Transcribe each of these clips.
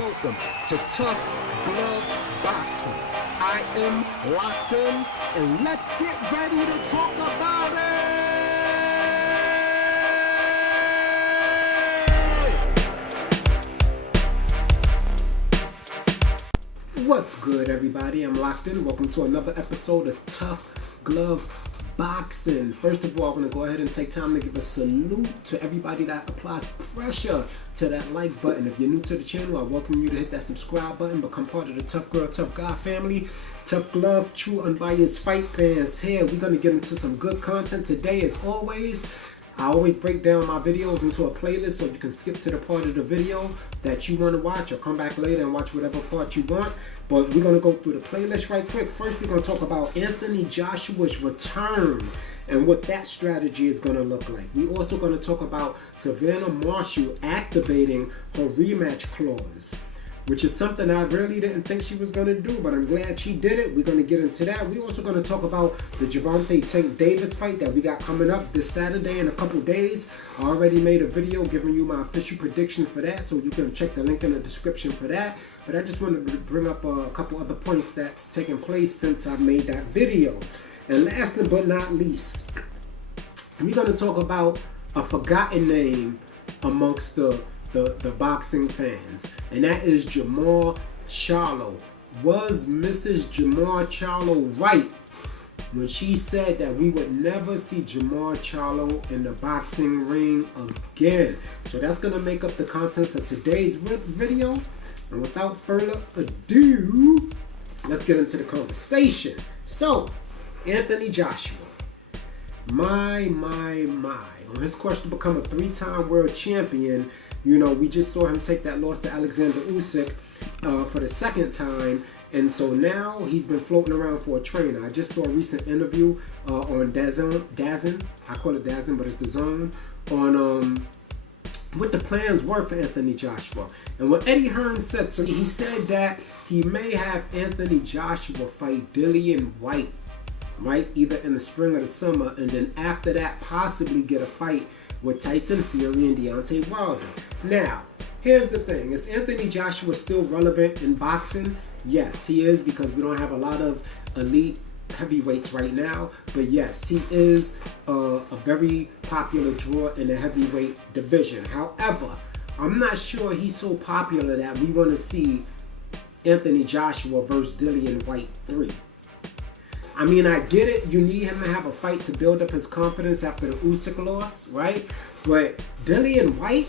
welcome to Tough Glove Boxing. I am locked in, and let's get ready to talk about it! What's good, everybody? I'm locked in. Welcome to another episode of Tough Glove Boxing. First of all, I'm going to go ahead and take time to give a salute to everybody that applies pressure to that like button. If you're new to the channel, I welcome you to hit that subscribe button, become part of the Tough Girl, Tough Guy family. Tough Glove, true unbiased fight fans here. We're going to get into some good content today. As always, I always break down my videos into a playlist so you can skip to the part of the video that you want to watch or come back later and watch whatever part you want. But we're going to go through the playlist right quick. First, we're going to talk about Anthony Joshua's return and what that strategy is going to look like. We're also going to talk about Savannah Marshall activating her rematch clause, which is something I really didn't think she was going to do, but I'm glad she did it. We're going to get into that. We're also going to talk about the Gervonta Davis fight that we got coming up this Saturday in a couple days. I already made a video giving you my official prediction for that, so you can check the link in the description for that. But I just wanted to bring up a couple other points that's taken place since I made that video. And last but not least, we're going to talk about a forgotten name amongst the boxing fans, and that is Jermall Charlo. Was Mrs. Jermall Charlo right when she said that we would never see Jermall Charlo in the boxing ring again? So that's going to make up the contents of today's video. And without further ado, let's get into the conversation. So, Anthony Joshua. My. On his quest to become a 3-time world champion, you know, we just saw him take that loss to Alexander Usyk for the second time. And so now he's been floating around for a trainer. I just saw a recent interview on DAZN. I call it DAZN, but it's the Zone. On what the plans were for Anthony Joshua. And what Eddie Hearn said, so he said that he may have Anthony Joshua fight Dillian Whyte, right? Either in the spring or the summer, and then after that possibly get a fight with Tyson Fury and Deontay Wilder. Now, here's the thing. Is Anthony Joshua still relevant in boxing? Yes, he is, because we don't have a lot of elite heavyweights right now. But yes, he is a very popular draw in the heavyweight division. However, I'm not sure he's so popular that we want to see Anthony Joshua versus Dillian Whyte 3. I mean, I get it. You need him to have a fight to build up his confidence after the Usyk loss, right? But Dillian Whyte,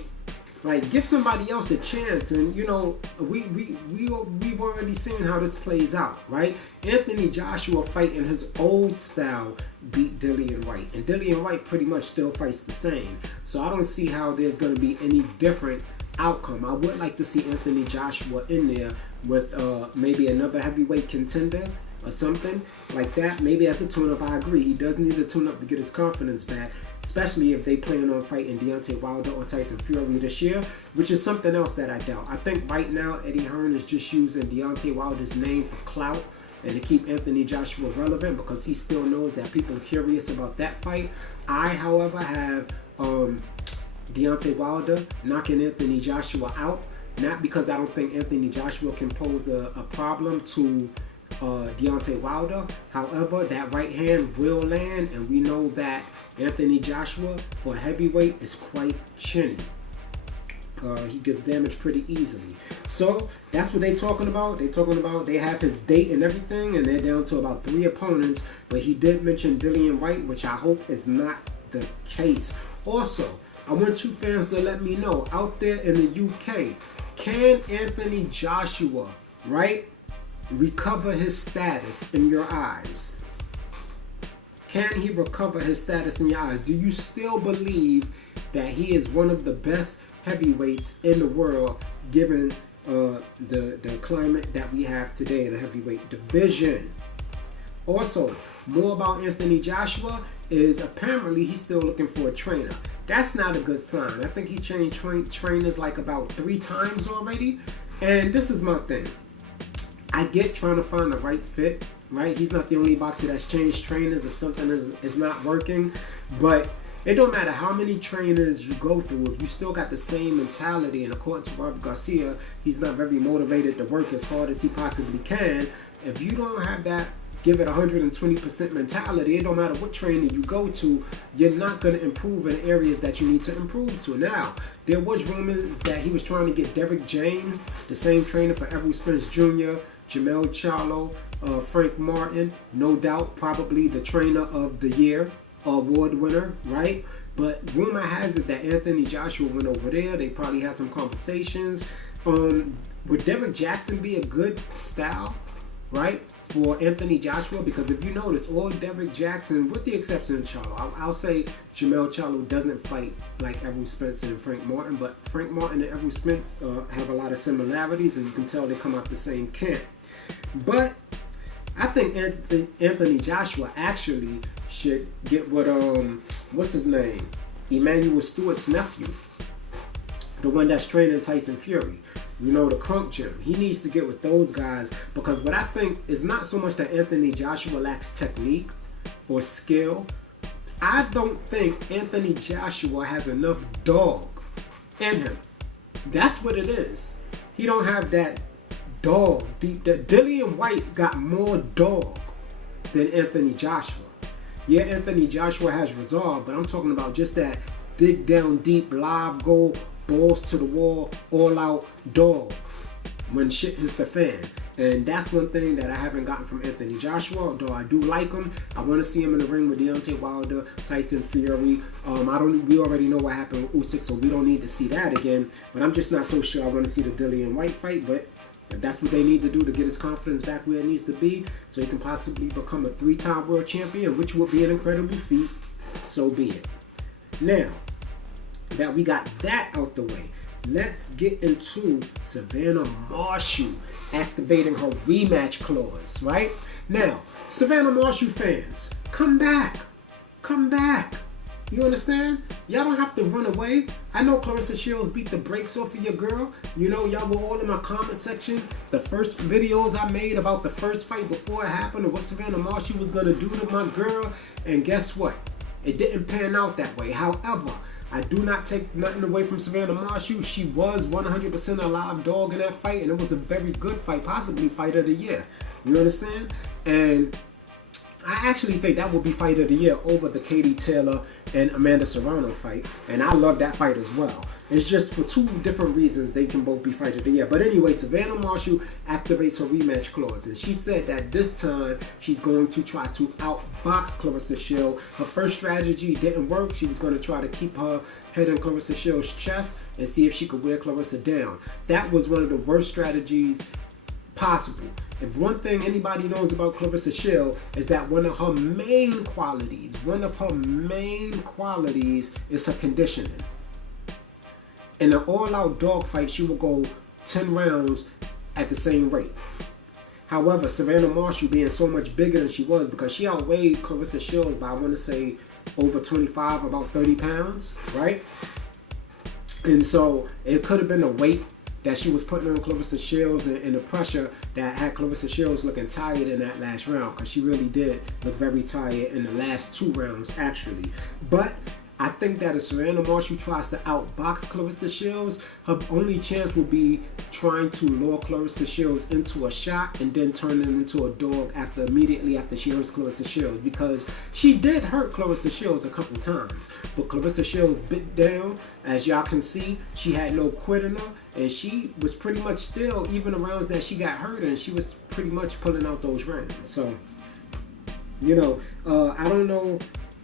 like, give somebody else a chance. And, you know, we've already seen how this plays out, right? Anthony Joshua fighting his old style beat Dillian Whyte. And Dillian Whyte pretty much still fights the same. So I don't see how there's going to be any different outcome. I would like to see Anthony Joshua in there with maybe another heavyweight contender or something like that. Maybe as a tune-up, I agree. He does need a tune-up to get his confidence back, especially if they plan on fighting Deontay Wilder or Tyson Fury this year, which is something else that I doubt. I think right now Eddie Hearn is just using Deontay Wilder's name for clout and to keep Anthony Joshua relevant, because he still knows that people are curious about that fight. I, however, have Deontay Wilder knocking Anthony Joshua out, not because I don't think Anthony Joshua can pose a problem to Deontay Wilder. However, that right hand will land, and we know that Anthony Joshua for heavyweight is quite chinny. He gets damaged pretty easily. So that's what they're talking about. They have his date and everything, and they're down to about 3 opponents. But he did mention Dillian Whyte, which I hope is not the case. Also, I want you fans to let me know out there in the UK, can Anthony Joshua, right, recover his status in your eyes? Can he recover his status in your eyes? Do you still believe that he is one of the best heavyweights in the world, given the climate that we have today in the heavyweight division? Also, more about Anthony Joshua is apparently he's still looking for a trainer. That's not a good sign. I think he changed trainers like about 3 times already. And this is my thing. I get trying to find the right fit, right? He's not the only boxer that's changed trainers if something is not working. But It don't matter how many trainers you go through, if you still got the same mentality, and according to Robert Garcia, he's not very motivated to work as hard as he possibly can. If you don't have that give it 120% mentality, it don't matter what trainer you go to, you're not going to improve in areas that you need to improve to. Now, there was rumors that he was trying to get Derrick James, the same trainer for Errol Spence Jr., Jermall Charlo, Frank Martin, no doubt probably the trainer of the year award winner, right? But rumor has it that Anthony Joshua went over there. They probably had some conversations. Would Derrick Jackson be a good style, right, for Anthony Joshua? Because if you notice, all Derrick Jackson, with the exception of Charlo, I'll say Jermall Charlo doesn't fight like Errol Spence and Frank Martin, but Frank Martin and Errol Spence have a lot of similarities, and you can tell they come out the same camp. But I think Anthony Joshua actually should get what what's his name, Emmanuel Stewart's nephew, the one that's training Tyson Fury. You know, the Crunk Gym. He needs to get with those guys, because what I think is not so much that Anthony Joshua lacks technique or skill. I don't think Anthony Joshua has enough dog in him. That's what it is. He don't have that dog. Dillian White got more dog than Anthony Joshua. Yeah, Anthony Joshua has resolve, but I'm talking about just that dig down deep, live goal, balls to the wall, all out dog when shit hits the fan. And that's one thing that I haven't gotten from Anthony Joshua, although I do like him. I want to see him in the ring with Deontay Wilder, Tyson Fury. We already know what happened with Usyk, so we don't need to see that again. But I'm just not so sure I want to see the Dillian White fight. But if that's what they need to do to get his confidence back where it needs to be, so he can possibly become a 3-time world champion, which would be an incredible feat, so be it. Now that we got that out the way, let's get into Savannah Marshall activating her rematch clause, right? Now, Savannah Marshall fans, come back. Come back. You understand? Y'all don't have to run away. I know Clarissa Shields beat the brakes off of your girl. You know, y'all were all in my comment section. The first videos I made about the first fight before it happened, or what Savannah Marshall was going to do to my girl. And guess what? It didn't pan out that way. However, I do not take nothing away from Savannah Marshall. She was 100% a live dog in that fight, and it was a very good fight, possibly fight of the year. You understand? And I actually think that will be fight of the year over the Katie Taylor and Amanda Serrano fight, and I love that fight as well. It's just for two different reasons they can both be fight of the year. But anyway, Savannah Marshall activates her rematch clause, and she said that this time she's going to try to outbox Clarissa Shields. Her first strategy didn't work. She was going to try to keep her head in Clarissa Shields' chest and see if she could wear Clarissa down. That was one of the worst strategies possible. If one thing anybody knows about Clarissa Shields is that one of her main qualities is her conditioning. In an all-out dogfight, she will go 10 rounds at the same rate. However, Savannah Marshall, being so much bigger than she was, because she outweighed Clarissa Shields by, I want to say, over 25, about 30 pounds, right? And so it could have been the weight that she was putting on Clarissa Shields and the pressure that had Clarissa Shields looking tired in that last round, because she really did look very tired in the last 2 rounds, actually. But I think that if Savannah Marshall tries to outbox Clarissa Shields, her only chance will be trying to lure Clarissa Shields into a shot and then turn it into a dog immediately after she hurts Clarissa Shields, because she did hurt Clarissa Shields a couple times. But Clarissa Shields bit down. As y'all can see, she had no quit in her, and she was pretty much still, even the rounds that she got hurt in, she was pretty much pulling out those rounds. So, you know, I don't know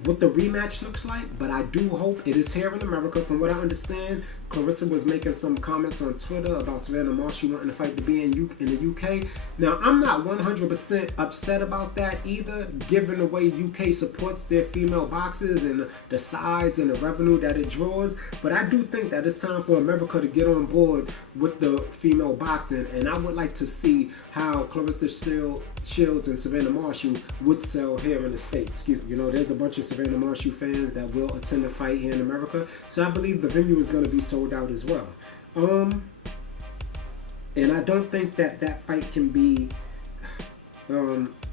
what the rematch looks like, but I do hope it is here in America. From what I understand, Clarissa was making some comments on Twitter about Savannah Marshall wanting the fight to be in the UK. Now, I'm not 100% upset about that either, given the way UK supports their female boxers and the size and the revenue that it draws. But I do think that it's time for America to get on board with the female boxing, and I would like to see how Clarissa Shields and Savannah Marshall would sell here in the States. Excuse me. You know, there's a bunch of Savannah Marshall fans that will attend the fight here in America, so I believe the venue is going to be sold out as well. And I don't think that fight can be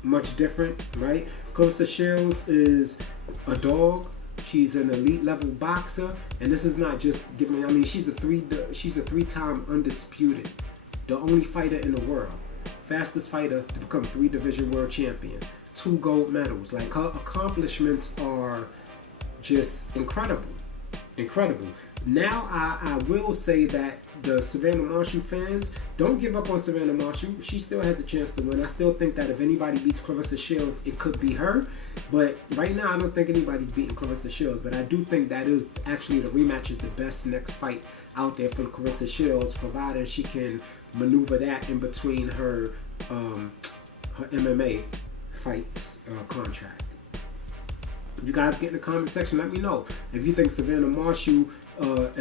much different, right? Clarissa Shields is a dog. She's an elite level boxer, and this is not just giving. I mean, she's a three-time undisputed, the only fighter in the world, fastest fighter to become 3 division world champion, 2 gold medals. Like, her accomplishments are just incredible. Now, I will say that the Savannah Marshall fans, don't give up on Savannah Marshall. She still has a chance to win. I still think that if anybody beats Claressa Shields, it could be her. But right now, I don't think anybody's beating Claressa Shields. But I do think that is actually the rematch is the best next fight out there for Claressa Shields, provided she can maneuver that in between her MMA fights contract. You guys get in the comment section, let me know if you think Savannah Marshall,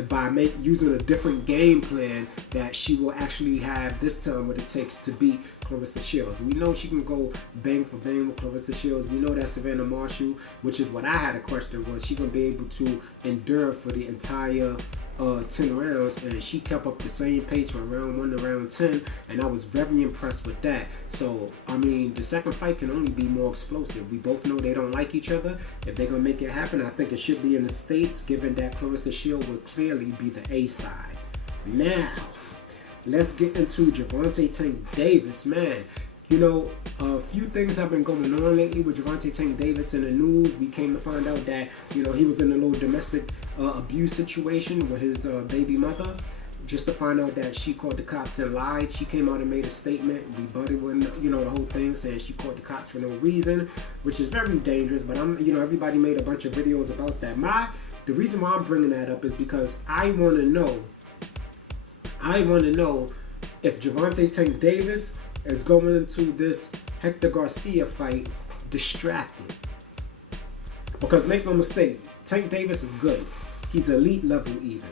by using a different game plan, that she will actually have this time what it takes to beat Claressa Shields. We know she can go bang for bang with Claressa Shields. We know that Savannah Marshall, which is what I had a question, was she going to be able to endure for the entire 10 rounds, and she kept up the same pace from round 1 to round 10, and I was very impressed with that. So, I mean, the second fight can only be more explosive. We both know they don't like each other. If they're going to make it happen, I think it should be in the States, given that Claressa Shields would clearly be the A side. Now, let's get into Gervonta Tank Davis, man. You know, a few things have been going on lately with Gervonta Tank Davis in the news. We came to find out that, you know, he was in a little domestic abuse situation with his baby mother. Just to find out that she called the cops and lied. She came out and made a statement rebutting, you know, the whole thing, saying she called the cops for no reason, which is very dangerous. But you know, everybody made a bunch of videos about that. The reason why I'm bringing that up is because I want to know if Gervonta Tank Davis is going into this Hector Garcia fight distracted. Because make no mistake, Tank Davis is good. He's elite level even.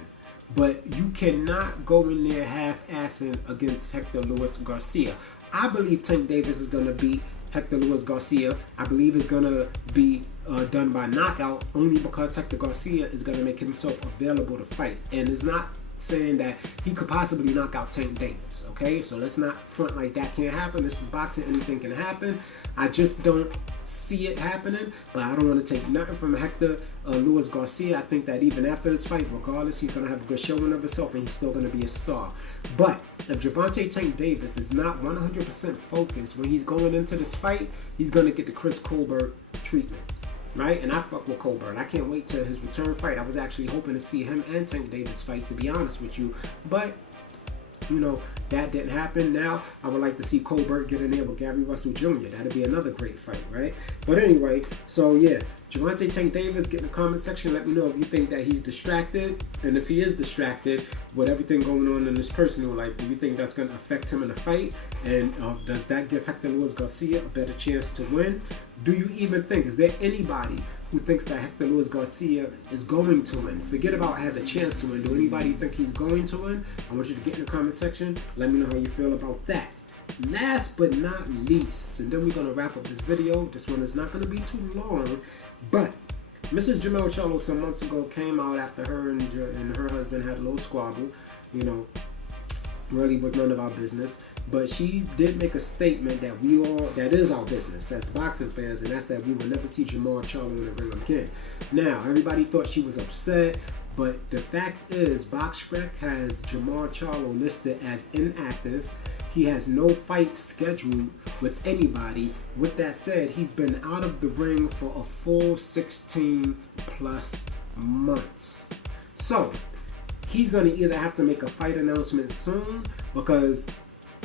But you cannot go in there half-assing against Hector Luis Garcia. I believe Tank Davis is going to beat Hector Luis Garcia. I believe it's going to be done by knockout, only because Hector Garcia is going to make himself available to fight. And it's not saying that he could possibly knock out Tank Davis, okay? So let's not front like that can't happen. This is boxing, anything can happen. I just don't see it happening, but I don't want to take nothing from Hector Luis Garcia. I think that even after this fight, regardless, he's going to have a good showing of himself, and he's still going to be a star. But if Gervonta Tank Davis is not 100% focused when he's going into this fight, he's going to get the Chris Colbert treatment. Right? And I fuck with Colbert. I can't wait till his return fight. I was actually hoping to see him and Tank Davis fight, to be honest with you. But, you know, that didn't happen. Now, I would like to see Colbert get in there with Gary Russell Jr. That'd be another great fight, right? But anyway, so yeah, Gervonta Tank Davis, get in the comment section. Let me know if you think that he's distracted. And if he is distracted with everything going on in his personal life, do you think that's going to affect him in the fight? And does that give Hector Luis Garcia a better chance to win? Do you even think, is there anybody who thinks that Hector Luis Garcia is going to win? Forget about has a chance to win. Do anybody think he's going to win? I want you to get in the comment section. Let me know how you feel about that. Last but not least, and then we're going to wrap up this video. This one is not going to be too long, but Mrs. Jermall Charlo some months ago came out after her and her husband had a little squabble. You know, really was none of our business. But she did make a statement that that is our business, that's boxing fans, and that's that we will never see Jermall Charlo in the ring again. Now, everybody thought she was upset, but the fact is, BoxRec has Jermall Charlo listed as inactive. He has no fight scheduled with anybody. With that said, he's been out of the ring for a full 16 plus months. So, he's going to either have to make a fight announcement soon, because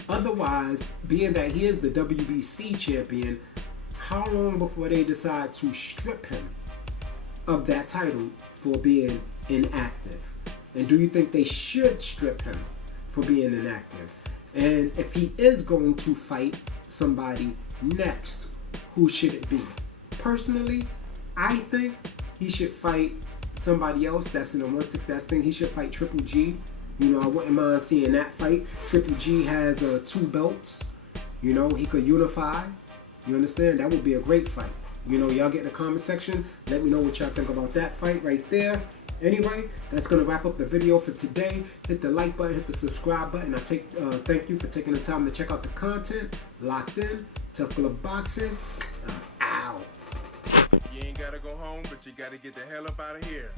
otherwise, being that he is the WBC champion, how long before they decide to strip him of that title for being inactive? And do you think they should strip him for being inactive? And if he is going to fight somebody next, who should it be? Personally, I think he should fight somebody else that's in the 160. I think he should fight Triple G. You know, I wouldn't mind seeing that fight. Triple G has 2 belts. You know, he could unify. You understand? That would be a great fight. You know, y'all get in the comment section. Let me know what y'all think about that fight right there. Anyway, that's going to wrap up the video for today. Hit the like button, hit the subscribe button. Thank you for taking the time to check out the content. Locked in. Tough Glove Boxing. Out. You ain't gotta gotta go home, but you gotta get the hell up out of here.